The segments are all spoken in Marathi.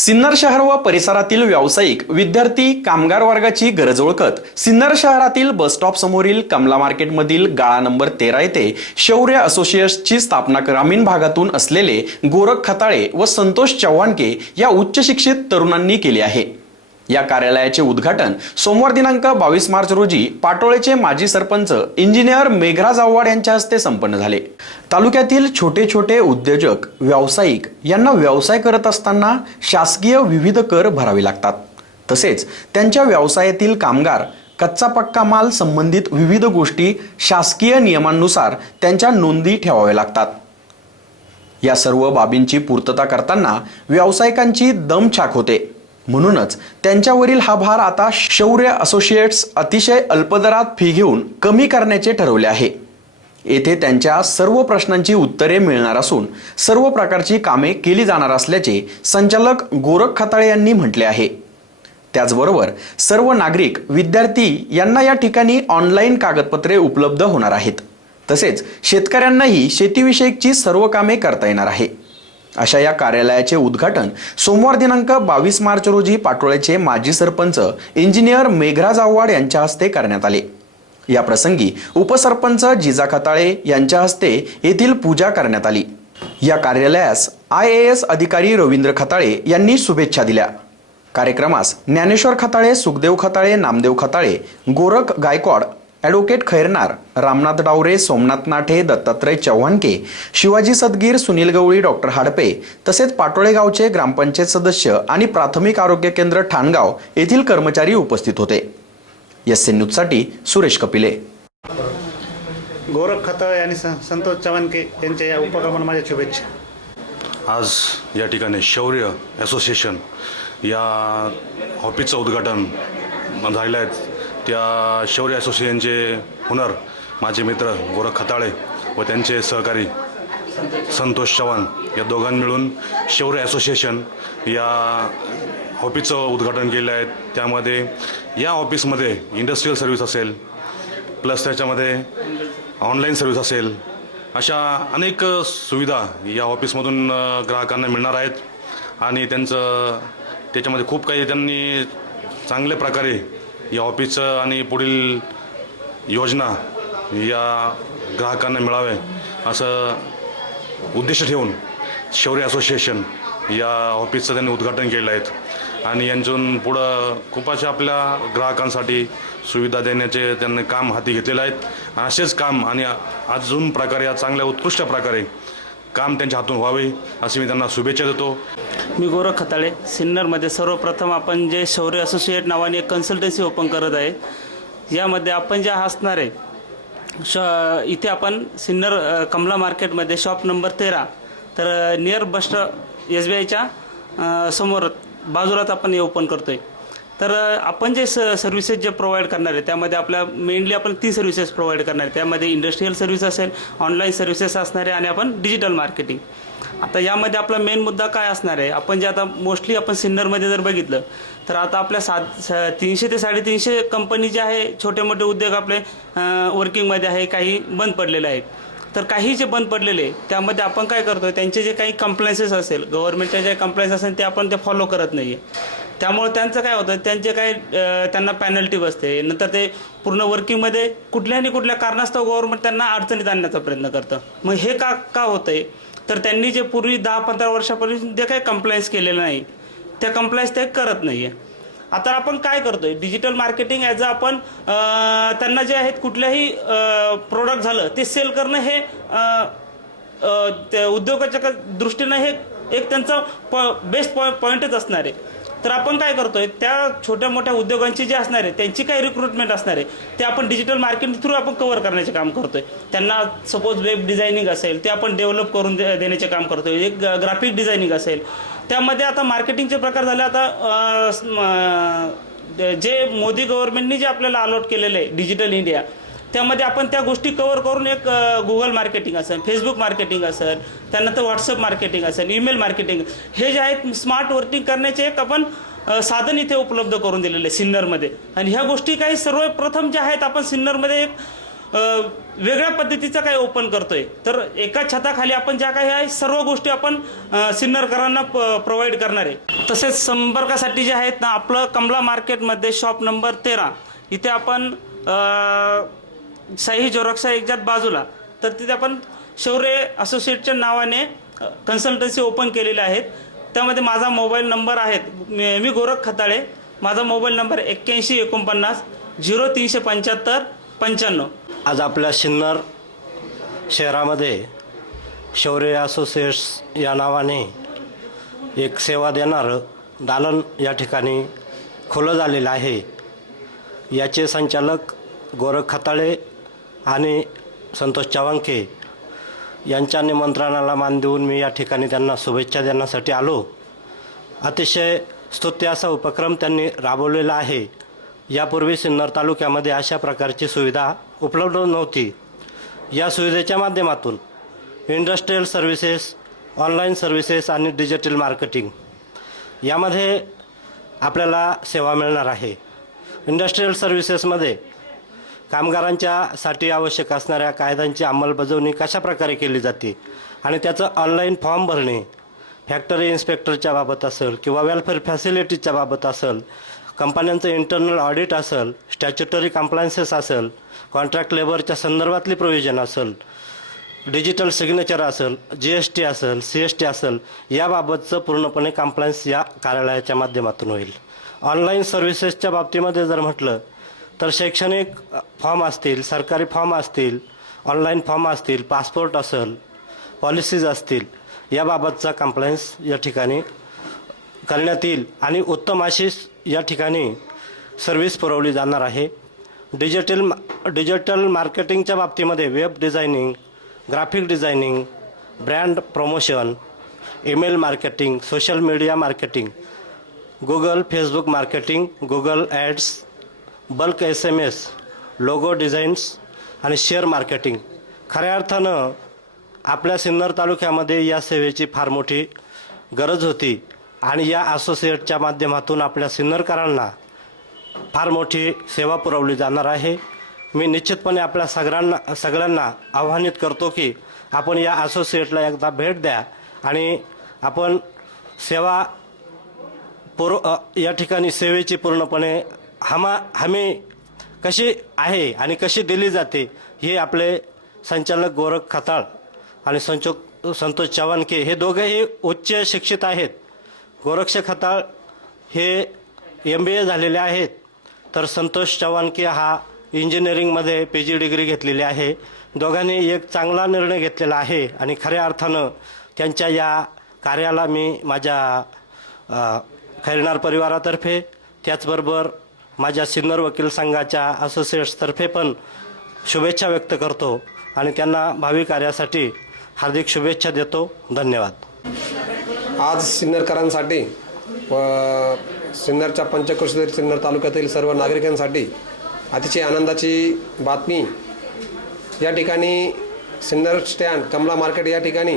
सिन्नर शहर व परिसरातील व्यावसायिक विद्यार्थी कामगार वर्गाची गरज ओळखत सिन्नर शहरातील बस स्टॉप समोरील कमला मार्केटमधील गाळा नंबर तेरा येथे शौर्य असोसिएट्सची स्थापना ग्रामीण भागातून असलेले गोरख खताळे व संतोष चव्हाणके या उच्च शिक्षित तरुणांनी केली आहे. या कार्यालयाचे उद्घाटन सोमवार दिनांक बावीस मार्च रोजी पाटोळेचे माजी सरपंच इंजिनियर मेघराज आव्हाड यांच्या हस्ते संपन्न झाले. तालुक्यातील छोटे छोटे उद्योजक व्यावसायिक यांना व्यवसाय करत असताना शासकीय विविध कर भरावे लागतात. तसेच त्यांच्या व्यवसायातील कामगार कच्चा पक्का माल संबंधित विविध गोष्टी शासकीय नियमांनुसार त्यांच्या नोंदी ठेवाव्या लागतात. या सर्व बाबींची पूर्तता करताना व्यावसायिकांची दमछाक होते. म्हणूनच त्यांच्यावरील हा भार आता शौर्य असोसिएट्स अतिशय अल्पदरात फी घेऊन कमी करण्याचे ठरवले आहे. येथे त्यांच्या सर्व प्रश्नांची उत्तरे मिळणार असून सर्व प्रकारची कामे केली जाणार असल्याचे संचालक गोरख खताळे यांनी म्हटले आहे. त्याचबरोबर सर्व नागरिक विद्यार्थी यांना या ठिकाणी ऑनलाईन कागदपत्रे उपलब्ध होणार आहेत. तसेच शेतकऱ्यांनाही शेतीविषयकची सर्व कामे करता येणार आहे. अशा या कार्यालयाचे उद्घाटन सोमवार दिनांक बावीस मार्च रोजी पाटोळ्याचे माजी सरपंच इंजिनियर मेघराज आव्हाड यांच्या हस्ते करण्यात आले. या प्रसंगी उपसरपंच जिजा खताळे यांच्या हस्ते येथील पूजा करण्यात आली. या कार्यालयास आय ए एस अधिकारी रवींद्र खताळे यांनी शुभेच्छा दिल्या. कार्यक्रमास ज्ञानेश्वर खताळे सुखदेव खताळे नामदेव खताळे गोरख गायकवाड ॲडव्होकेट खैरनार रामनाथ डावरे सोमनाथ नाठे दत्तात्रय चव्हाणके शिवाजी सदगीर सुनील गवळी डॉक्टर हाडपे तसेच पाटोळे गावचे ग्रामपंचायत सदस्य आणि प्राथमिक आरोग्य केंद्र ठाणगाव येथील कर्मचारी उपस्थित होते. एस एन न्यूजसाठी सुरेश कपिले. गोरख खताळे आणि स- संतोष चव्हाणके यांच्या या उपक्रमाला माझ्या शुभेच्छा. आज या ठिकाणी शौर्य असोसिएशन या ऑफिसचं उद्घाटन झालेलं आहे. त्या शौर्य असोसिएशनचे हुनर माझे मित्र गोरख खताळे व त्यांचे सहकारी संतोष चव्हाण या दोघांनी मिळून शौर्य असोसिएशन या ऑफिसचं उद्घाटन केलं आहे. त्यामध्ये या ऑफिसमध्ये इंडस्ट्रीयल सर्व्हिस असेल प्लस त्याच्यामध्ये ऑनलाईन सर्व्हिस असेल अशा अनेक सुविधा या ऑफिसमधून ग्राहकांना मिळणार आहेत. आणि त्यांचं त्याच्यामध्ये खूप काही त्यांनी चांगल्या प्रकारे या ऑफिसचं आणि पुढील योजना या ग्राहकांना मिळावे असं उद्देश ठेवून शौर्य असोसिएशन या ऑफिसचं त्यांनी उद्घाटन केलं आहे. आणि यांच्यातून पुढं खूप अशा आपल्या ग्राहकांसाठी सुविधा देण्याचे त्यांनी काम हाती घेतलेलं आहेत असेच काम आणि अजून प्रकारे या चांगल्या उत्कृष्ट प्रकारे काम त्यांच्या हातून व्हावे असे मी त्यांना शुभेच्छा देतो. मी गोरख खताळे सिन्नरमध्ये सर्वप्रथम आपण जे शौर्य असोसिएट नावाने एक कन्सल्टन्सी ओपन करत आहे यामध्ये आपण ज्या हसणारे आहे श इथे आपण सिन्नर कमला मार्केटमध्ये शॉप नंबर तेरा तर नियर बस एस बी आयच्या समोर बाजूलाच आपण हे ओपन करतो आहे तर आपण जे स सर्व्हिसेस जे प्रोव्हाइड करणार आहे त्यामध्ये आपल्या मेनली आपण तीन सर्व्हिसेस प्रोव्हाइड करणार आहे. त्यामध्ये इंडस्ट्रीयल सर्व्हिस असेल ऑनलाईन सर्व्हिसेस असणार आहे आणि आपण डिजिटल मार्केटिंग आता यामध्ये आपला मेन मुद्दा काय असणार आहे? आपण जे आता मोस्टली आपण सिन्नरमध्ये जर बघितलं तर आता आपल्या सात स- तीनशे ते साडेतीनशे कंपनी जे आहे छोटे मोठे उद्योग आपले वर्किंगमध्ये आहे काही बंद पडलेले आहेत. तर काही जे बंद पडलेले आहे, त्यामध्ये आपण काय करतो त्यांचे जे काही कंप्लायन्सेस असेल गव्हर्नमेंटच्या जे कंप्लायन्स असेल ते आपण ते फॉलो करत नाही आहे त्यामुळे त्यांचं काय होतं त्यांचे काय त्यांना पॅनल्टी बसते. नंतर ते पूर्ण वर्किंगमध्ये कुठल्याही कुठल्या कारणास्तव गव्हर्नमेंट त्यांना अडचणीत आणण्याचा प्रयत्न करतं. मग हे का का होतंय? तर त्यांनी जे पूर्वी दहा पंधरा वर्षापूर्वी जे काही कंप्लायन्स केलेलं नाही त्या कंप्लायन्स ते करत नाही आहे आता आपण काय करतोय? डिजिटल मार्केटिंग ॲज अ आपण त्यांना जे आहेत कुठल्याही प्रोडक्ट झालं ते सेल करणं हे त्या उद्योगाच्या दृष्टीनं हे एक त्यांचा प बेस्ट पॉ पॉईंटच असणार आहे. तर आपण काय करतोय त्या छोट्या मोठ्या उद्योगांची जे असणार आहे त्यांची काही रिक्रुटमेंट असणार आहे ते आपण डिजिटल मार्केट थ्रू आपण कव्हर करण्याचे काम करतोय. त्यांना सपोज वेब डिझायनिंग असेल ते आपण डेव्हलप करून दे देण्याचे काम करतोय. एक ग्राफिक डिझायनिंग असेल. त्यामध्ये आता मार्केटिंगचे प्रकार झाले आता जे मोदी गव्हर्नमेंटनी जे आपल्याला अलॉट केलेलं आहे डिजिटल इंडिया त्यामध्ये आपण त्या गोष्टी कवर करून एक गुगल मार्केटिंग असेल फेसबुक मार्केटिंग असेल त्यानंतर व्हॉट्सअप मार्केटिंग असेल ईमेल मार्केटिंग हे जे आहेत स्मार्ट वर्किंग करण्याचे एक आपण साधन इथे उपलब्ध करून दिलेले आहे सिन्नरमध्ये आणि ह्या गोष्टी काही सर्वप्रथम ज्या आहेत आपण सिन्नरमध्ये एक वेगळ्या पद्धतीचं काही ओपन करतोय. तर एका छताखाली आपण ज्या काही आहे सर्व गोष्टी आपण सिन्नरकरांना प्रोव्हाइड करणार आहे. तसेच संपर्कासाठी जे आहेत ना आपलं कमला मार्केटमध्ये शॉप नंबर तेरा. इथे आपण साई जोरक्षा एकजात बाजूला. तर तिथे आपण शौर्य असोसिएटच्या नावाने कन्सल्टन्सी ओपन केलेल्या आहेत. त्यामध्ये माझा मोबाईल नंबर आहेत. मी मी गोरख खताळे. माझा मोबाईल नंबर एक्क्याऐंशी एकोणपन्नास झिरो तीनशे पंच्याहत्तर पंच्याण्णव. आज आपल्या सिन्नर शहरामध्ये शौर्य असोसिएट्स या नावाने एक सेवा देणारं दालन या ठिकाणी खुलं झालेलं आहे. याचे संचालक गोरख खताळे आणि संतोष चवांके यांच्या निमंत्रणाला मान देऊन मी या ठिकाणी त्यांना शुभेच्छा देण्यासाठी आलो. अतिशय स्तुत्य असा उपक्रम त्यांनी राबवलेला आहे. यापूर्वी सिन्नर तालुक्यामध्ये अशा प्रकारची सुविधा उपलब्ध नव्हती. या सुविधेच्या माध्यमातून इंडस्ट्रीयल सर्व्हिसेस ऑनलाईन सर्व्हिसेस आणि डिजिटल मार्केटिंग यामध्ये आपल्याला सेवा मिळणार आहे. इंडस्ट्रीयल सर्व्हिसेसमध्ये कामगारांच्यासाठी आवश्यक असणाऱ्या कायद्यांची अंमलबजावणी कशा प्रकारे केली जाते आणि त्याचं ऑनलाईन फॉर्म भरणे फॅक्टरी इन्स्पेक्टरच्या बाबत असेल किंवा वेलफेअर फॅसिलिटीजच्या बाबत असेल कंपन्यांचं इंटरनल ऑडिट असेल स्टॅच्युटरी कम्प्लायन्सेस असेल कॉन्ट्रॅक्ट लेबरच्या संदर्भातली प्रोव्हिजन असेल डिजिटल सिग्नेचर असेल जी एस टी असेल सी एस टी असेल याबाबतचं पूर्णपणे कम्प्लायन्स या कार्यालयाच्या माध्यमातून होईल. ऑनलाईन सर्व्हिसेसच्या बाबतीमध्ये जर म्हटलं तर शैक्षणिक फॉर्म असतील सरकारी फॉर्म असतील ऑनलाईन फॉर्म असतील पासपोर्ट असेल पॉलिसीज असतील याबाबतचा कम्प्लायन्स या ठिकाणी करण्यात येईल आणि उत्तम अशी या ठिकाणी सर्व्हिस पुरवली जाणार आहे. डिजिटल मा- डिजिटल मार्केटिंगच्या बाबतीमध्ये web designing graphic designing brand promotion email marketing social media marketing Google Facebook marketing Google ads bulk S M S logo designs आणि शेअर मार्केटिंग खऱ्या अर्थानं आपल्या सिन्नर तालुक्यामध्ये या सेवेची फार मोठी गरज होती आणि या असोसिएटच्या माध्यमातून आपल्या सिन्नरकरांना फार मोठी सेवा पुरवली जाणार आहे. मी निश्चितपणे आपल्या सगळ्यांना सगळ्यांना आव्हानित करतो की आपण या असोसिएटला एकदा भेट द्या आणि आपण सेवा पुर या ठिकाणी सेवेची पूर्णपणे हमा हमी कशी आहे आणि कशी दिली जाते हे आपले संचालक गोरख खताळ आणि संचोक संतोष चव्हाणके हे दोघेही उच्च शिक्षित आहेत. गोरक्ष खताळ हे एम बी ए झालेले आहेत. तर संतोष चव्हाणके हा इंजिनिअरिंगमध्ये पी जी डिग्री घेतलेली आहे. दोघांनी एक चांगला निर्णय घेतलेला आहे आणि खऱ्या अर्थानं त्यांच्या या कार्याला मी माझ्या खैरणार परिवारातर्फे त्याचबरोबर माझ्या सिन्नर वकील संघाच्या असोसिएट्सतर्फे पण शुभेच्छा व्यक्त करतो आणि त्यांना भावी कार्यासाठी हार्दिक शुभेच्छा देतो. धन्यवाद. आज सिन्नरकरांसाठी व सिन्नरच्या पंचक्रोशीतील सिन्नर तालुक्यातील सर्व नागरिकांसाठी अतिशय आनंदाची बातमी. या ठिकाणी सिन्नर स्टँड कमला मार्केट या ठिकाणी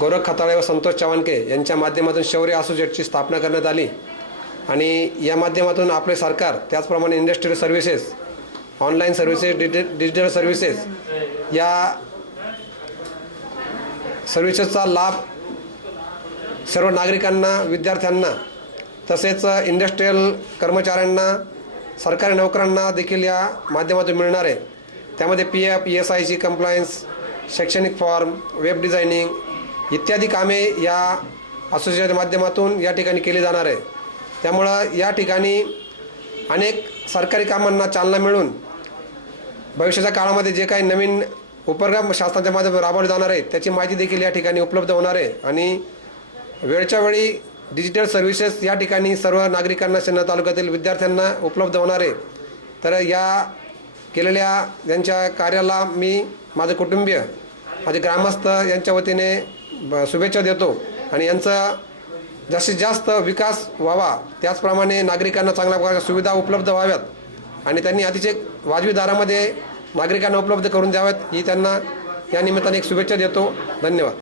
गोरख खताळे व संतोष चव्हाणके यांच्या माध्यमातून शौर्य असोसिएटची स्थापना करण्यात आली. आणि या माध्यमातून आपले सरकार त्याचप्रमाणे industrial services online services digi digital services या सर्व्हिसेसचा लाभ सर्व नागरिकांना विद्यार्थ्यांना तसेच इंडस्ट्रीयल कर्मचाऱ्यांना सरकारी नोकरांना देखील या माध्यमातून मिळणार. आहे त्यामध्ये पी एफ ई एस आयची कम्प्लायन्स शैक्षणिक फॉर्म वेब डिझायनिंग इत्यादी कामे या असोसिएशनच्या माध्यमातून या ठिकाणी केली जाणार आहे. त्यामुळं या ठिकाणी अनेक सरकारी कामांना चालना मिळून भविष्याच्या काळामध्ये जे काही नवीन उपक्रम शासनाच्या माध्यमातून राबवले जाणार आहेत त्याची माहिती देखील या ठिकाणी उपलब्ध होणार आहे. आणि वेळच्या वेळी डिजिटल सर्व्हिसेस या ठिकाणी सर्व नागरिकांना सिन्नर तालुक्यातील विद्यार्थ्यांना उपलब्ध होणार आहे. तर या केलेल्या यांच्या कार्याला मी माझं कुटुंबीय माझे ग्रामस्थ यांच्या वतीने ब- शुभेच्छा देतो. आणि यांचा जास्तीत जास्त विकास व्हावा त्याचप्रमाणे नागरिकांना चांगल्या प्रकारच्या सुविधा उपलब्ध व्हाव्यात आणि त्यांनी अतिशय वाजवी दरामध्ये नागरिकांना उपलब्ध करून द्याव्यात ही त्यांना या निमित्ताने एक शुभेच्छा देतो. धन्यवाद.